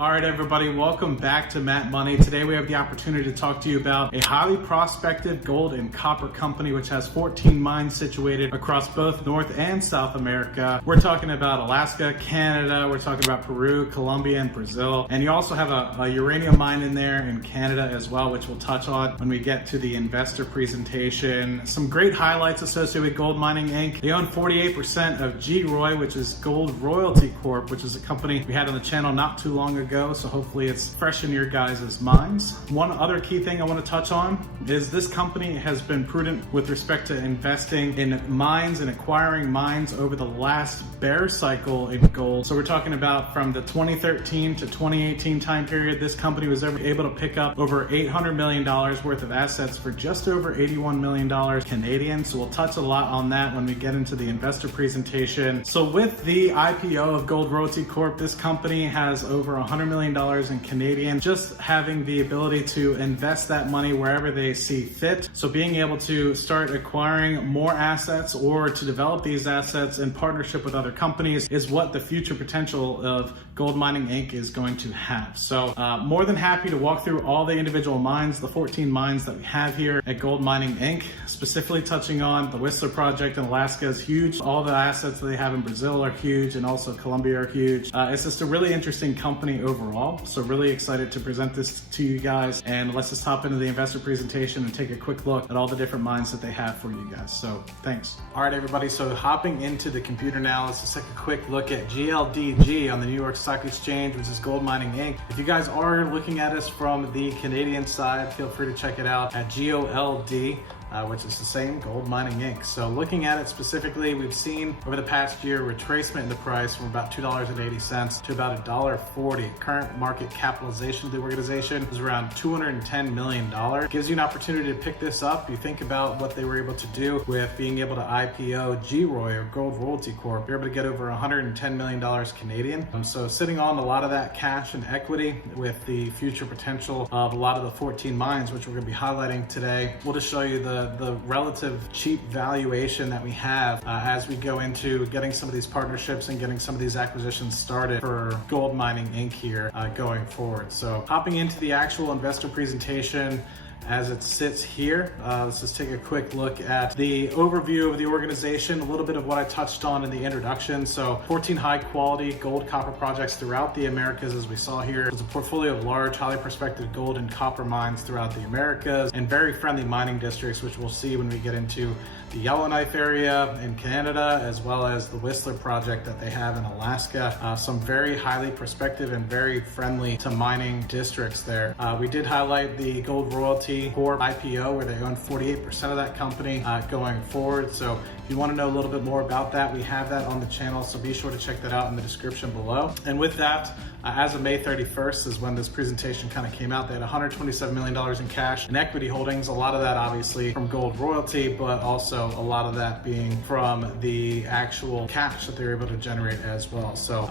All right, everybody, welcome back to Matt Money. Today we have the opportunity to talk to you about a highly prospective gold and copper company which has 14 mines situated across both North and South America. We're talking about Alaska, Canada, we're talking about Peru, Colombia, and Brazil. And you also have a uranium mine in there in Canada as well, which we'll touch on when we get to the investor presentation. Some great highlights associated with Gold Mining Inc. They own 48% of GROY, which is Gold Royalty Corp, which is a company we had on the channel not too long ago. So hopefully it's fresh in your guys' minds. One other key thing I want to touch on is this company has been prudent with respect to investing in mines and acquiring mines over the last bear cycle in gold. So we're talking about from the 2013 to 2018 time period, this company was able to pick up over $800 million worth of assets for just over $81 million Canadian. So we'll touch a lot on that when we get into the investor presentation. So with the IPO of Gold Royalty Corp, this company has over $100 million in Canadian, just having the ability to invest that money wherever they see fit. So being able to start acquiring more assets or to develop these assets in partnership with other companies is what the future potential of Gold Mining Inc. is going to have. So more than happy to walk through all the individual mines, the 14 mines that we have here at Gold Mining Inc., specifically touching on the Whistler project in Alaska is huge. All the assets that they have in Brazil are huge, and also Colombia are huge. It's just a really interesting company overall. So really excited to present this to you guys, and let's just hop into the investor presentation and take a quick look at all the different mines that they have for you guys. So thanks. All right, everybody. So hopping into the computer now, let's just take a quick look at GLDG on the New York Stock Exchange, which is Gold Mining Inc. If you guys are looking at us from the Canadian side, feel free to check it out at GOLD. Which is the same, Gold Mining Inc. So looking at it specifically, we've seen over the past year retracement in the price from about $2.80 to about $1.40. Current market capitalization of the organization is around $210 million. Gives you an opportunity to pick this up. You think about what they were able to do with being able to IPO GROY or Gold Royalty Corp. You're able to get over $110 million Canadian. So sitting on a lot of that cash and equity with the future potential of a lot of the 14 mines, which we're going to be highlighting today. We'll just show you the relative cheap valuation that we have as we go into getting some of these partnerships and getting some of these acquisitions started for Gold Mining Inc. here going forward. So hopping into the actual investor presentation as it sits here. Let's just take a quick look at the overview of the organization, a little bit of what I touched on in the introduction. So 14 high quality gold copper projects throughout the Americas, as we saw here. It's a portfolio of large, highly prospective gold and copper mines throughout the Americas and very friendly mining districts, which we'll see when we get into the Yellowknife area in Canada, as well as the Whistler project that they have in Alaska. Some very highly prospective and very friendly to mining districts there. We did highlight the Gold Royalty Corp IPO, where they own 48% of that company going forward. So if you want to know a little bit more about that, we have that on the channel, so be sure to check that out in the description below. And with that, as of May 31st is when this presentation kind of came out. They had $127 million in cash and equity holdings. A lot of that obviously from Gold Royalty, but also a lot of that being from the actual cash that they're able to generate as well. So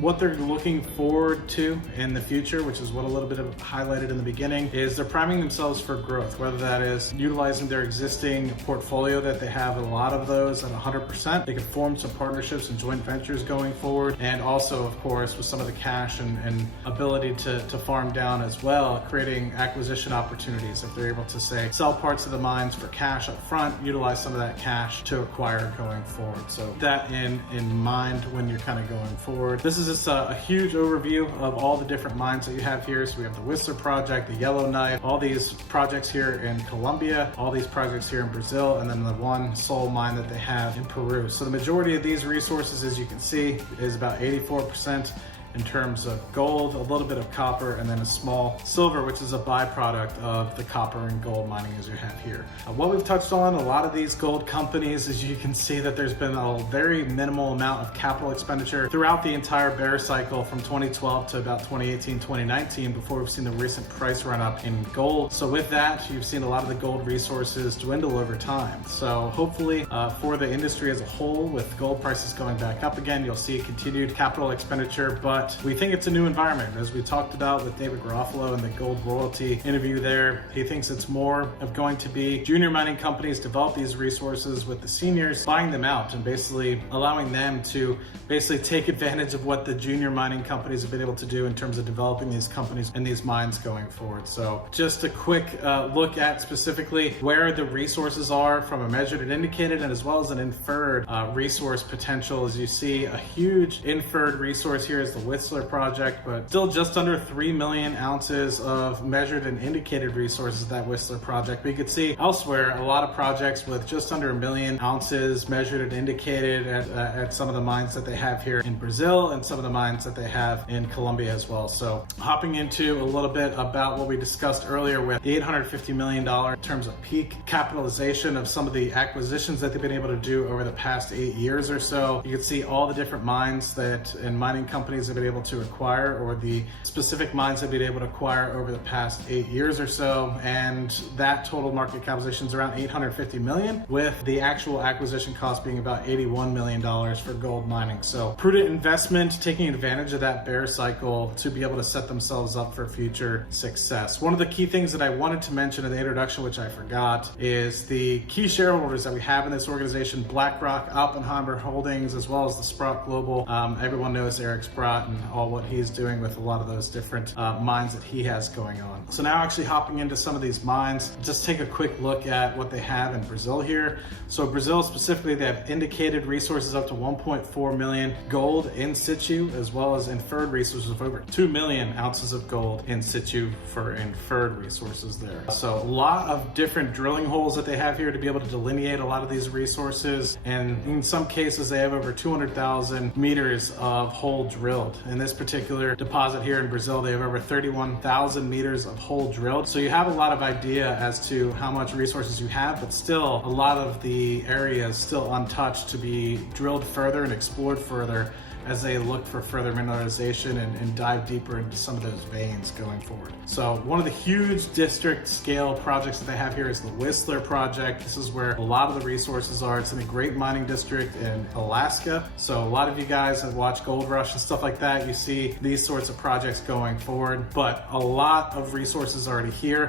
what they're looking forward to in the future, which is what a little bit of highlighted in the beginning, is they're priming themselves for growth, whether that is utilizing their existing portfolio that they have, a lot of those at 100%. They can form some partnerships and joint ventures going forward, and also of course with some of the cash and ability to farm down as well, creating acquisition opportunities if they're able to say sell parts of the mines for cash up front, utilize some of that cash to acquire going forward. So that in mind when you're kind of going forward. This is just a huge overview of all the different mines that you have here. So we have the Whistler project, the Yellowknife, all these projects here in Colombia, all these projects here in Brazil, and then the one sole mine that they have in Peru. So the majority of these resources, as you can see, is about 84% in terms of gold, a little bit of copper, and then a small silver, which is a byproduct of the copper and gold mining as you have here. What we've touched on, a lot of these gold companies, as you can see that there's been a very minimal amount of capital expenditure throughout the entire bear cycle from 2012 to about 2018, 2019, before we've seen the recent price run up in gold. So with that, you've seen a lot of the gold resources dwindle over time. So hopefully for the industry as a whole, with gold prices going back up again, you'll see continued capital expenditure, but but we think it's a new environment. As we talked about with David Garofalo in the Gold Royalty interview there, he thinks it's more of going to be junior mining companies develop these resources with the seniors buying them out and basically allowing them to basically take advantage of what the junior mining companies have been able to do in terms of developing these companies and these mines going forward. So just a quick look at specifically where the resources are from a measured and indicated, and as well as an inferred resource potential. As you see, a huge inferred resource here is the Whistler project, but still just under 3 million ounces of measured and indicated resources, that Whistler project. But you can see elsewhere a lot of projects with just under 1 million ounces measured and indicated at some of the mines that they have here in Brazil and some of the mines that they have in Colombia as well. So hopping into a little bit about what we discussed earlier with the $850 million in terms of peak capitalization of some of the acquisitions that they've been able to do over the past 8 years or so. You can see all the different mines that and mining companies have been able to acquire, or the specific mines have been able to acquire over the past 8 years or so, and that total market capitalization is around $850 million, with the actual acquisition cost being about $81 million for gold mining. So prudent investment, taking advantage of that bear cycle to be able to set themselves up for future success. One of the key things that I wanted to mention in the introduction, which I forgot, is the key shareholders that we have in this organization: BlackRock, Oppenheimer Holdings, as well as the Sprott Global. Everyone knows Eric Sprott and all what he's doing with a lot of those different mines that he has going on. So now actually hopping into some of these mines, just take a quick look at what they have in Brazil here. So Brazil specifically, they have indicated resources up to 1.4 million gold in situ, as well as inferred resources of over 2 million ounces of gold in situ for inferred resources there. So a lot of different drilling holes that they have here to be able to delineate a lot of these resources, and in some cases they have over 200,000 meters of hole drilled. In this particular deposit here in Brazil, they have over 31,000 meters of hole drilled. So you have a lot of idea as to how much resources you have, but still a lot of the area is still untouched to be drilled further and explored further as they look for further mineralization and dive deeper into some of those veins going forward. So one of the huge district scale projects that they have here is the Whistler project. This is where a lot of the resources are. It's in a great mining district in Alaska. So a lot of you guys that watch Gold Rush and stuff like that, you see these sorts of projects going forward, but a lot of resources already here.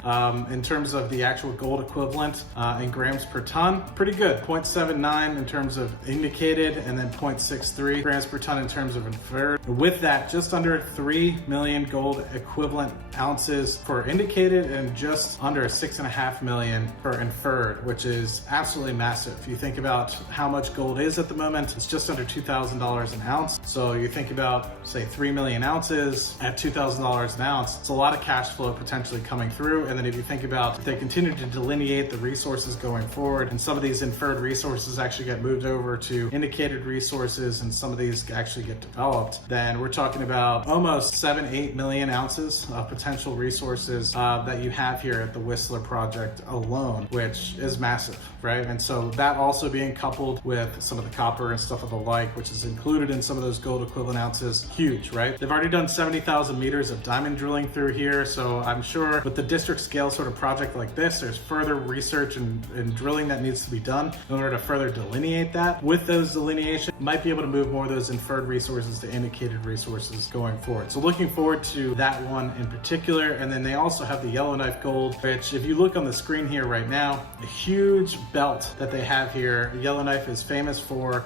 In terms of the actual gold equivalent in grams per ton, pretty good. 0.79 in terms of indicated, and then 0.63 grams per ton in terms of inferred. With that, just under 3 million gold equivalent ounces for indicated, and just under 6.5 million for inferred, which is absolutely massive. If you think about how much gold is at the moment, it's just under $2,000 an ounce. So you think about, say, 3 million ounces at $2,000 an ounce, it's a lot of cash flow potentially coming through. And then if you think about, if they continue to delineate the resources going forward, and some of these inferred resources actually get moved over to indicated resources, and some of these actually get developed, then we're talking about almost 7-8 million ounces of potential resources that you have here at the Whistler project alone, which is massive, right? And so that also being coupled with some of the copper and stuff of the like, which is included in some of those gold equivalent ounces, huge, right? They've already done 70,000 meters of diamond drilling through here. So I'm sure with the district scale sort of project like this, there's further research and drilling that needs to be done in order to further delineate that. With those delineation, might be able to move more of those inferred resources to indicated resources going forward. So looking forward to that one in particular. And then they also have the Yellowknife gold, which if you look on the screen here right now, a huge belt that they have here. Yellowknife is famous for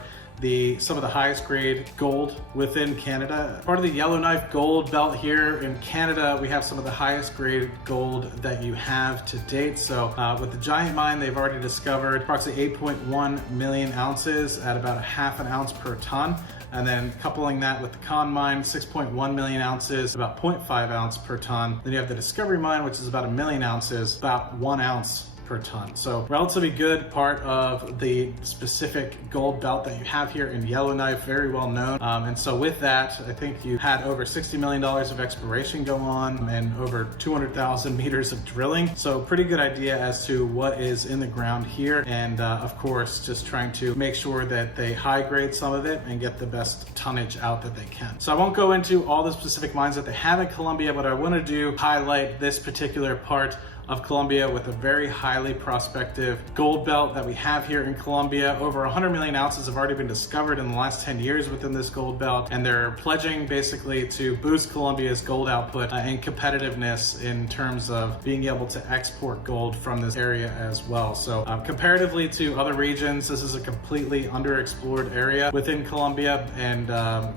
some of the highest grade gold within Canada. Part of the Yellowknife gold belt here in Canada, we have some of the highest grade gold that you have to date. So with the Giant Mine, they've already discovered approximately 8.1 million ounces at about 1/2 ounce per ton. And then coupling that with the Con Mine, 6.1 million ounces, about 0.5 ounce per ton. Then you have the Discovery Mine, which is about 1 million ounces, about 1 ounce per ton. So relatively good part of the specific gold belt that you have here in Yellowknife, very well known. And so with that, I think you had over $60 million of exploration go on and over 200,000 meters of drilling. So pretty good idea as to what is in the ground here. And of course, just trying to make sure that they high grade some of it and get the best tonnage out that they can. So I won't go into all the specific mines that they have in Colombia, but I want to highlight this particular part of Colombia with a very highly prospective gold belt that we have here in Colombia. Over 100 million ounces have already been discovered in the last 10 years within this gold belt, and they're pledging basically to boost Colombia's gold output and competitiveness in terms of being able to export gold from this area as well. So comparatively to other regions, this is a completely underexplored area within Colombia, and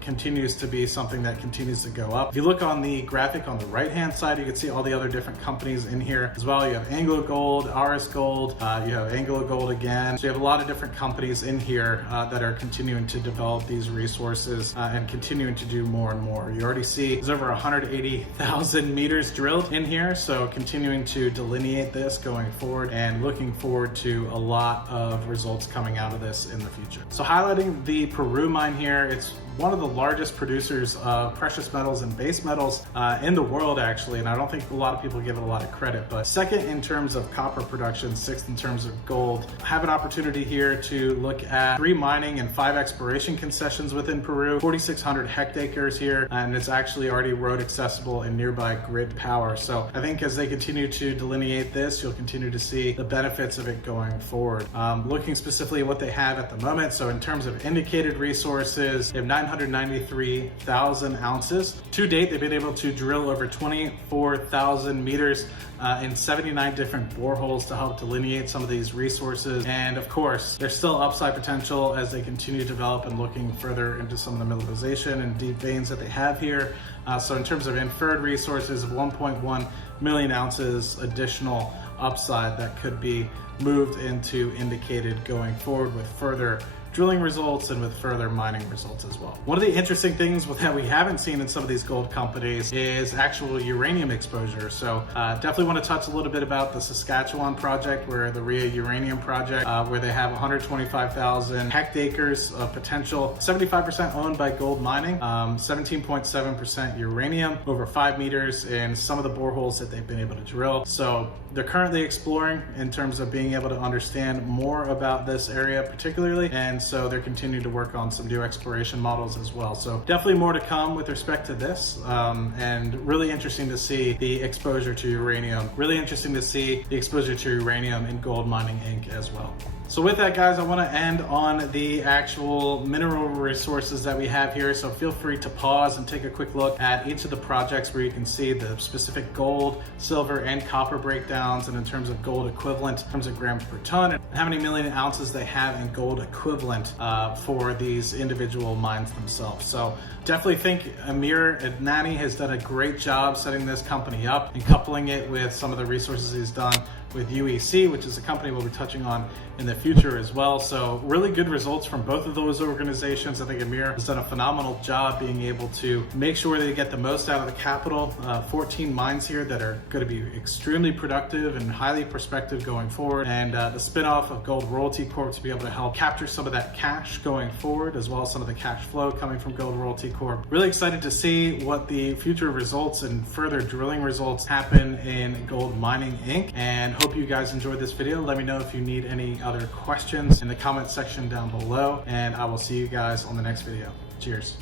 continues to be something that continues to go up. If you look on the graphic on the right hand side, you can see all the other different companies in here as well. You have Anglo Gold, Aris Gold, you have Anglo Gold again. So you have a lot of different companies in here that are continuing to develop these resources and continuing to do more and more. You already see there's over 180,000 meters drilled in here, so continuing to delineate this going forward and looking forward to a lot of results coming out of this in the future. So highlighting the Peru mine here, it's one of the largest producers of precious metals and base metals in the world, actually, and I don't think a lot of people give it a lot of credit, but second in terms of copper production, sixth in terms of gold. I have an opportunity here to look at 3 mining and 5 exploration concessions within Peru, 4,600 hectares here, and it's actually already road accessible and nearby grid power. So I think as they continue to delineate this, you'll continue to see the benefits of it going forward. Looking specifically at what they have at the moment, so in terms of indicated resources, they have 993,000 ounces. To date, they've been able to drill over 24,000 meters in 79 different boreholes to help delineate some of these resources. And of course, there's still upside potential as they continue to develop and looking further into some of the mineralization and deep veins that they have here. So in terms of inferred resources of 1.1 million ounces additional upside that could be moved into indicated going forward with further drilling results and with further mining results as well. One of the interesting things that we haven't seen in some of these gold companies is actual uranium exposure. So definitely want to touch a little bit about the Saskatchewan project, where the Ria Uranium project, where they have 125,000 hectares of potential, 75% owned by gold mining, 17.7% uranium, over 5 meters in some of the boreholes that they've been able to drill. So they're currently exploring in terms of being able to understand more about this area particularly, and so they're continuing to work on some new exploration models as well. So definitely more to come with respect to this, and really interesting to see the exposure to uranium. Really interesting to see the exposure to uranium in Gold Mining Inc. as well. So with that, guys, I want to end on the actual mineral resources that we have here. So feel free to pause and take a quick look at each of the projects where you can see the specific gold, silver, and copper breakdowns, and in terms of gold equivalent, in terms of grams per ton, and how many million ounces they have in gold equivalent for these individual mines themselves. So definitely think Amir Adnani has done a great job setting this company up and coupling it with some of the resources he's done with UEC, which is a company we'll be touching on in the future as well. So really good results from both of those organizations. I think Amir has done a phenomenal job being able to make sure they get the most out of the capital. 14 mines here that are going to be extremely productive and highly prospective going forward, and the spinoff of Gold Royalty Corp to be able to help capture some of that cash going forward, as well as some of the cash flow coming from Gold Royalty Corp. Really excited to see what the future results and further drilling results happen in Gold Mining Inc. And hope you guys enjoyed this video. Let me know if you need any other questions in the comment section down below, and I will see you guys on the next video. Cheers.